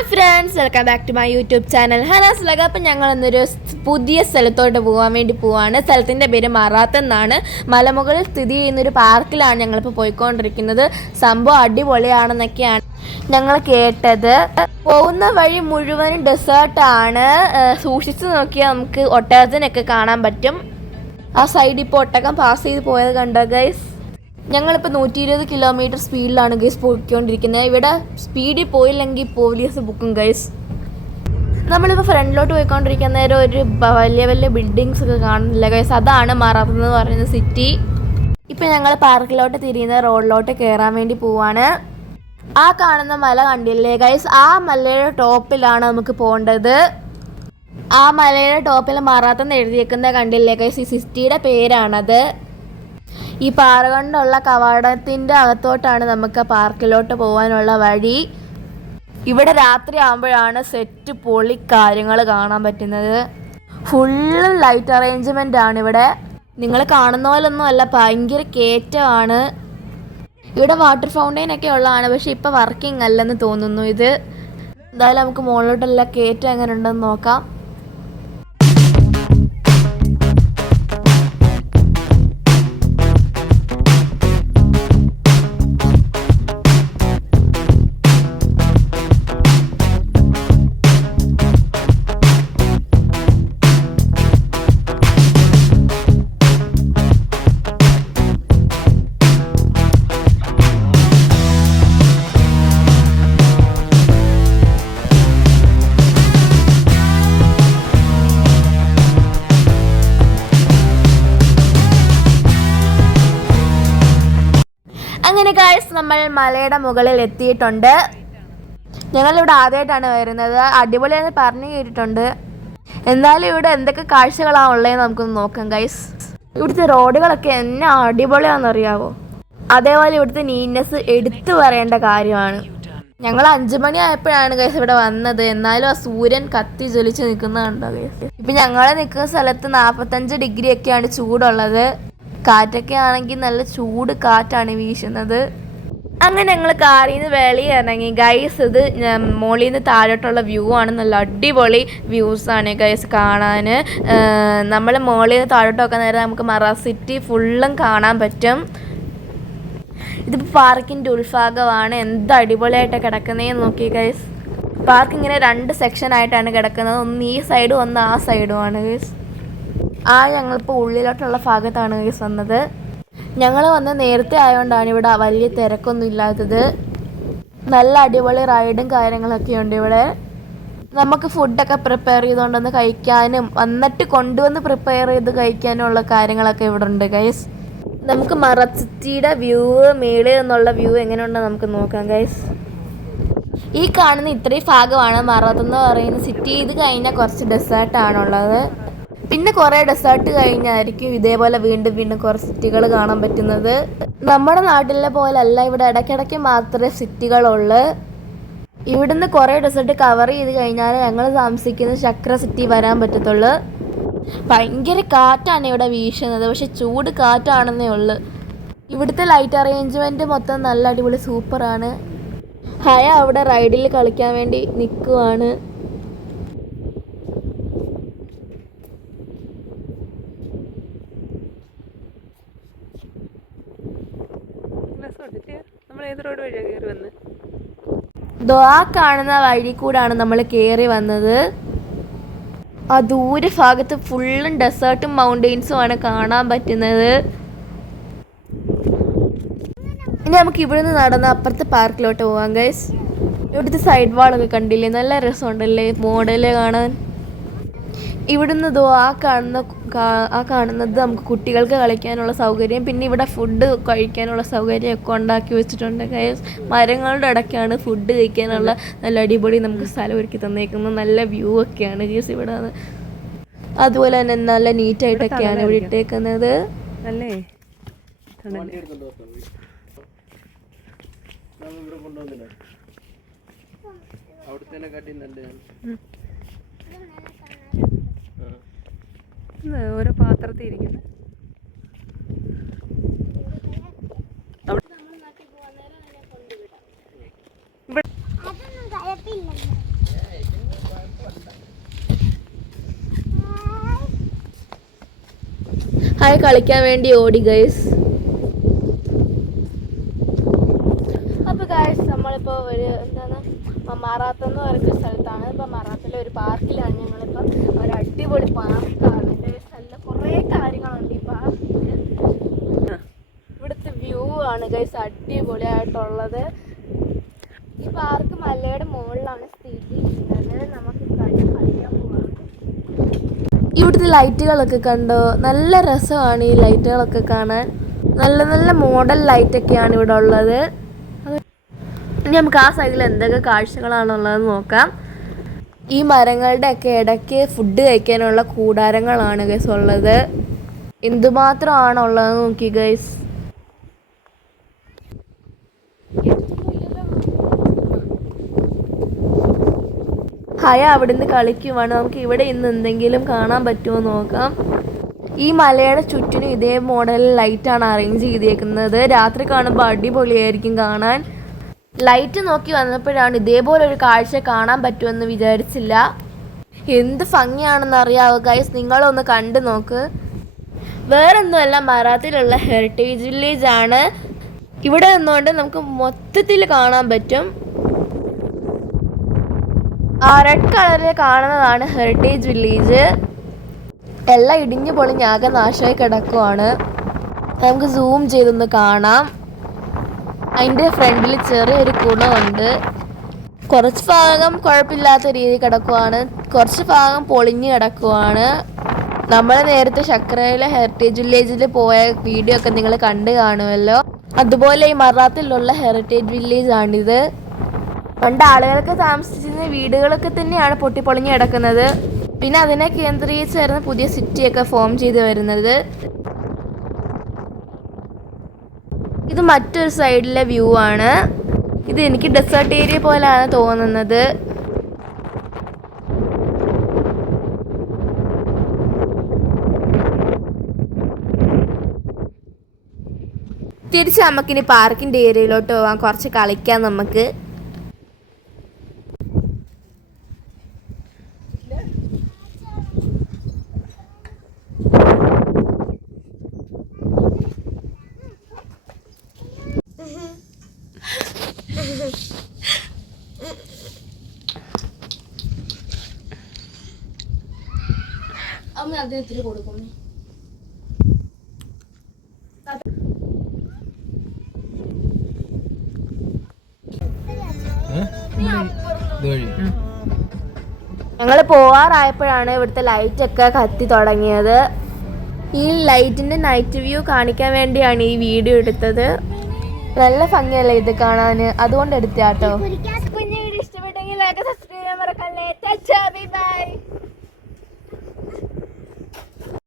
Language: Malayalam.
Hi friends welcome back to my YouTube channel Hanas ലഗ അപ്പം ഞങ്ങൾ ഇന്നൊരു പുതിയ സ്ഥലത്തോട്ട് പോകാൻ വേണ്ടി പോവാണ്. സ്ഥലത്തിന്റെ പേര് മറാത്ത് എന്നാണ്. മലമുകളിൽ സ്ഥിതി ചെയ്യുന്നൊരു പാർക്കിലാണ് ഞങ്ങളിപ്പോൾ പോയിക്കൊണ്ടിരിക്കുന്നത്. സംഭവം അടിപൊളിയാണെന്നൊക്കെയാണ് ഞങ്ങൾ കേട്ടത്. പോകുന്ന വഴി മുഴുവനും ഡെസേർട്ടാണ്. സൂക്ഷിച്ചു നോക്കിയാൽ നമുക്ക് ഒട്ടകത്തിനൊക്കെ കാണാൻ പറ്റും. ആ സൈഡിൽ ഇപ്പോൾ ഒട്ടകം പാസ് ചെയ്ത് പോയത് കണ്ടോ ഗൈസ് ഞങ്ങളിപ്പോൾ നൂറ്റി ഇരുപത് കിലോമീറ്റർ സ്പീഡിലാണ് ഗൈസ് പോയിക്കൊണ്ടിരിക്കുന്നത്. ഇവിടെ സ്പീഡിൽ പോയില്ലെങ്കിൽ പോലീസ് ബുക്കും ഗൈസ് നമ്മളിപ്പോൾ ഫ്രണ്ടിലോട്ട് പോയിക്കൊണ്ടിരിക്കുന്ന നേരം ഒരു വലിയ വലിയ ബിൽഡിങ്സ് ഒക്കെ കാണുന്നില്ല ഗൈസ് അതാണ് മറാത്ത് എന്ന് പറയുന്ന സിറ്റി ഇപ്പം ഞങ്ങൾ പാർക്കിലോട്ട് തിരിയുന്ന റോഡിലോട്ട് കയറാൻ വേണ്ടി പോവാണ്. ആ കാണുന്ന മല കണ്ടില്ലേ ഗൈസ് ആ മലയുടെ ടോപ്പിലാണ് നമുക്ക് പോകേണ്ടത്. ആ മലയുടെ ടോപ്പിൽ മറാത്തെന്ന് എഴുതിയേക്കുന്ന കണ്ടില്ലേ ഗൈസ് ഈ സിറ്റിയുടെ പേരാണത്. ഈ പാറ കൊണ്ടുള്ള കവാടത്തിന്റെ അകത്തോട്ടാണ് നമുക്ക് പാർക്കിലോട്ട് പോകാനുള്ള വഴി. ഇവിടെ രാത്രി ആകുമ്പോഴാണ് സെറ്റ് പൊളി കാര്യങ്ങൾ കാണാൻ പറ്റുന്നത്. ഫുള്ള് ലൈറ്റ് അറേഞ്ച്മെന്റ് ആണ് ഇവിടെ. നിങ്ങൾ കാണുന്ന പോലൊന്നും അല്ല ഭയങ്കര കയറ്റമാണ്. ഇവിടെ വാട്ടർ ഫൗണ്ടൈൻ ഒക്കെ ഉള്ളതാണ് പക്ഷെ ഇപ്പോൾ വർക്കിംഗ് അല്ലെന്ന് തോന്നുന്നു ഇത്. എന്തായാലും നമുക്ക് മുകളിലോട്ടെല്ലാം കയറ്റം എങ്ങനെ ഉണ്ടെന്ന് നോക്കാം. അങ്ങനെ ഗായ്സ് നമ്മൾ മലയുടെ മുകളിൽ എത്തിയിട്ടുണ്ട്. ഞങ്ങളിവിടെ ആദ്യമായിട്ടാണ് വരുന്നത്. അടിപൊളിയാണ് പറഞ്ഞു കേട്ടിട്ടുണ്ട്. എന്നാലും ഇവിടെ എന്തൊക്കെ കാഴ്ചകളാണ് ഉള്ളതെന്ന് നമുക്കൊന്ന് നോക്കാം ഗൈസ് ഇവിടുത്തെ റോഡുകളൊക്കെ എന്നെ അടിപൊളിയാണെന്നറിയാവോ? അതേപോലെ ഇവിടുത്തെ നീറ്റ്നെസ് എടുത്തു പറയേണ്ട കാര്യമാണ്. ഞങ്ങൾ അഞ്ചു മണി ആയപ്പോഴാണ് ഗൈസ് ഇവിടെ വന്നത്. എന്നാലും ആ സൂര്യൻ കത്തി ജ്വലിച്ച് നിൽക്കുന്നതുണ്ടോ ഗൈസ് ഇപ്പം ഞങ്ങൾ നിൽക്കുന്ന സ്ഥലത്ത് നാൽപ്പത്തഞ്ച് ഡിഗ്രി ഒക്കെയാണ് ചൂടുള്ളത്. കാറ്റൊക്കെ ആണെങ്കിൽ നല്ല ചൂട് കാറ്റാണ് വീശുന്നത്. അങ്ങനെ ഞങ്ങൾ കാറിൽ നിന്ന് വെളിയിൽ ഇറങ്ങി ഗൈസ് ഇത് മോളിൽ നിന്ന് താഴോട്ടുള്ള വ്യൂ ആണ്. നല്ല അടിപൊളി വ്യൂസ് ആണ് ഗൈസ് കാണാൻ നമ്മൾ മോളിൽ നിന്ന് താഴോട്ടൊക്കെ നേരം നമുക്ക് മറ സിറ്റി ഫുള്ളും കാണാൻ പറ്റും. ഇതിപ്പോൾ പാർക്കിന്റെ ഉൾഭാഗമാണ്. എന്ത് അടിപൊളിയായിട്ട് കിടക്കുന്നതെന്ന് നോക്കി ഗൈസ് പാർക്ക് ഇങ്ങനെ രണ്ട് സെക്ഷൻ ആയിട്ടാണ് കിടക്കുന്നത്. ഒന്ന് ഈ സൈഡും ഒന്ന് ആ സൈഡുമാണ് ഗൈസ് ആ ഞങ്ങളിപ്പോൾ ഉള്ളിലോട്ടുള്ള ഭാഗത്താണ് ഗൈസ് വന്നത്. ഞങ്ങൾ വന്ന് നേരത്തെ ആയതുകൊണ്ടാണ് ഇവിടെ വലിയ തിരക്കൊന്നും ഇല്ലാത്തത്. നല്ല അടിപൊളി റൈഡും കാര്യങ്ങളൊക്കെ ഉണ്ട് ഇവിടെ. നമുക്ക് ഫുഡൊക്കെ പ്രിപ്പയർ ചെയ്തുകൊണ്ടൊന്ന് കഴിക്കാനും വന്നിട്ട് കൊണ്ടുവന്ന് പ്രിപ്പയർ ചെയ്ത് കഴിക്കാനും ഉള്ള കാര്യങ്ങളൊക്കെ ഇവിടെ ഉണ്ട് ഗൈസ് നമുക്ക് മറച്ചിറ്റിയുടെ വ്യൂ മേളിൽ നിന്നുള്ള വ്യൂ എങ്ങനെയുണ്ടെന്ന് നമുക്ക് നോക്കാം ഗൈസ് ഈ കാണുന്ന ഇത്രയും ഭാഗമാണ് മറത്ത് എന്ന് പറയുന്ന സിറ്റി ഇത് കഴിഞ്ഞാൽ കുറച്ച് ഡെസേർട്ടാണുള്ളത് പിന്നെ കുറേ ഡെസേർട്ട് കഴിഞ്ഞായിരിക്കും ഇതേപോലെ വീണ്ടും വീണ്ടും കുറേ സിറ്റികൾ കാണാൻ പറ്റുന്നത്. നമ്മുടെ നാട്ടിലെ പോലെ പോലല്ല ഇവിടെ ഇടയ്ക്കിടയ്ക്ക് മാത്രമേ സിറ്റികളുള്ളൂ ഇവിടുന്ന് കുറേ ഡെസേർട്ട് കവർ ചെയ്ത് കഴിഞ്ഞാൽ ഞങ്ങൾ താമസിക്കുന്ന ചക്ര സിറ്റി വരാൻ പറ്റത്തുള്ളൂ. ഭയങ്കര കാറ്റാണ് ഇവിടെ വീശുന്നത് പക്ഷെ ചൂട് കാറ്റാണെന്നേ ഉള്ളൂ. ഇവിടുത്തെ ലൈറ്റ് അറേഞ്ച്മെന്റ് മൊത്തം നല്ല അടിപൊളി സൂപ്പറാണ് ഹയ അവിടെ റൈഡിൽ കളിക്കാൻ വേണ്ടി നിൽക്കുവാണ് കാണുന്ന വഴി കൂടാണ് നമ്മൾ കേറി വന്നത്. ആ ദൂര ഭാഗത്ത് ഫുള്ളും ഡെസേർട്ടും മൗണ്ടെയിൻസും ആണ് കാണാൻ പറ്റുന്നത്. ഇനി നമുക്ക് ഇവിടെ നിന്ന് നടന്ന് അപ്പുറത്തെ പാർക്കിലോട്ട് പോകാം ഗൈസ് ഇവിടുത്തെ സൈഡ് വാളൊക്കെ കണ്ടില്ലേ? നല്ല രസമുണ്ടല്ലേ? മോഡൽ കാണാൻ. ഇവിടുന്ന് ദോ ആ കാണുന്ന ആ കാണുന്നത് നമുക്ക് കുട്ടികൾക്ക് കളിക്കാനുള്ള സൗകര്യം പിന്നെ ഇവിടെ ഫുഡ് കഴിക്കാനുള്ള സൗകര്യം ഒക്കെ ഉണ്ടാക്കി വെച്ചിട്ടുണ്ട്. മരങ്ങളുടെ ഇടയ്ക്കാണ് ഫുഡ് കഴിക്കാനുള്ള നല്ല അടിപൊളി നമുക്ക് സ്ഥലം ഒരുക്കി തന്നേക്കുന്നത്. നല്ല വ്യൂ ഒക്കെയാണ് ഗീസ് ഇവിടെ. അതുപോലെ തന്നെ നല്ല നീറ്റായിട്ടൊക്കെയാണ് ഇവിടെ ഇട്ടേക്കുന്നത്. അല്ലേ ഓരോ പാത്രത്തിൽ ഇരിക്കുന്നത് ഹായ് കളിക്കാൻ വേണ്ടി ഓടി ഗൈസ് അപ്പൊ ഗൈസ് നമ്മളിപ്പോ ഒരു എന്താണ് മറാത്ത എന്ന് പറയുന്ന സ്ഥലത്താണ്. ഇപ്പൊ മറാത്തയിലെ ഒരു പാർക്കിലാണ് ഞങ്ങളിപ്പോ. ഒരു അടിപൊളി പാർക്കാണ് ആണ് ഗൈസ് അടിപൊളിയായിട്ടുള്ളത്. ഈ പാർക്ക് മലയുടെ മുകളിലാണ് സ്ഥിതി ചെയ്യുന്നത്. നമുക്ക് ഇവിടുത്തെ ലൈറ്റുകളൊക്കെ കണ്ടോ? നല്ല രസമാണ് ഈ ലൈറ്റുകളൊക്കെ കാണാൻ. നല്ല നല്ല മോഡൽ ലൈറ്റൊക്കെയാണ് ഇവിടെ ഉള്ളത്. ഇനി നമുക്ക് ആ സൈഡിൽ എന്തൊക്കെ കാഴ്ചകളാണുള്ളതെന്ന് നോക്കാം. ഈ മരങ്ങളുടെ ഒക്കെ ഇടയ്ക്ക് ഫുഡ് കഴിക്കാനുള്ള കൂടാരങ്ങളാണ് ഗൈസ് ഉള്ളത്. എന്തുമാത്രമാണുള്ളതെന്ന് നോക്കി ഗൈസ് ഹയ അവിടുന്ന് കളിക്കുവാണ്. നമുക്ക് ഇവിടെ ഇന്ന് എന്തെങ്കിലും കാണാൻ പറ്റുമോ നോക്കാം. ഈ മലയുടെ ചുറ്റിനും ഇതേ മോഡൽ ലൈറ്റാണ് അറേഞ്ച് ചെയ്തേക്കുന്നത്. രാത്രി കാണുമ്പോൾ അടിപൊളിയായിരിക്കും കാണാൻ. ലൈറ്റ് നോക്കി വന്നപ്പോഴാണ് ഇതേപോലെ ഒരു കാഴ്ച കാണാൻ പറ്റുമെന്ന് വിചാരിച്ചില്ല. എന്ത് ഭംഗിയാണെന്ന് അറിയാവോ ഗൈസ് നിങ്ങളൊന്ന് കണ്ടു നോക്ക്. വേറൊന്നുമല്ല മറാത്തിലുള്ള ഹെറിറ്റേജ് വില്ലേജ് ആണ്. ഇവിടെ നിന്നുകൊണ്ട് നമുക്ക് മൊത്തത്തിൽ കാണാൻ പറ്റും. റെഡ് കളറിൽ കാണുന്നതാണ് ഹെറിറ്റേജ് വില്ലേജ് എല്ലാം ഇടിഞ്ഞു പൊളിഞ്ഞ് ആകെ നാശമായി കിടക്കുവാണ്. നമുക്ക് സൂം ചെയ്തൊന്ന് കാണാം. അതിന്റെ ഫ്രണ്ടിൽ ചെറിയൊരു കുണമുണ്ട്. കുറച്ച് ഭാഗം കുഴപ്പമില്ലാത്ത രീതി കിടക്കുവാണ്. കുറച്ച് ഭാഗം പൊളിഞ്ഞ് കിടക്കുവാണ്. നമ്മൾ നേരത്തെ ശക്രയിലെ ഹെറിറ്റേജ് വില്ലേജിൽ പോയ വീഡിയോ ഒക്കെ നിങ്ങൾ കണ്ടു കാണുമല്ലോ. അതുപോലെ ഈ മറാത്തിലുള്ള ഹെറിറ്റേജ് വില്ലേജ് ആണിത്. പണ്ട് ആളുകളൊക്കെ താമസിച്ചിരുന്ന വീടുകളൊക്കെ തന്നെയാണ് പൊട്ടിപ്പൊളിഞ്ഞ് കിടക്കുന്നത്. പിന്നെ അതിനെ കേന്ദ്രീകരിച്ചായിരുന്നു പുതിയ സിറ്റിയൊക്കെ ഫോം ചെയ്ത് വരുന്നത്. ഇത് മറ്റൊരു സൈഡിലെ വ്യൂ ആണ്. ഇത് എനിക്ക് ഡെസേർട്ട് ഏരിയ പോലെയാണ് തോന്നുന്നത്. തിരിച്ച് നമുക്കിനി പാർക്കിന്റെ ഏരിയയിലോട്ട് പോകാം കുറച്ച് കളിക്കാം നമുക്ക്. അമ്മ അദ്ദേഹത്തിന് കൊടുക്കുന്നു ഞങ്ങൾ പോവാറായപ്പോഴാണ് ഇവിടുത്തെ ലൈറ്റ് ഒക്കെ കത്തി തുടങ്ങിയത്. ഈ ലൈറ്റിന്റെ നൈറ്റ് വ്യൂ കാണിക്കാൻ വേണ്ടിയാണ് ഈ വീഡിയോ എടുത്തത്. നല്ല ഭംഗിയല്ലേ ഇത് കാണാൻ അതുകൊണ്ട് എടുത്താട്ടോ ഇഷ്ടപ്പെട്ടെങ്കിൽ ലൈക്ക് സബ്സ്ക്രൈബ് ചെയ്യാൻ മറക്കരുത്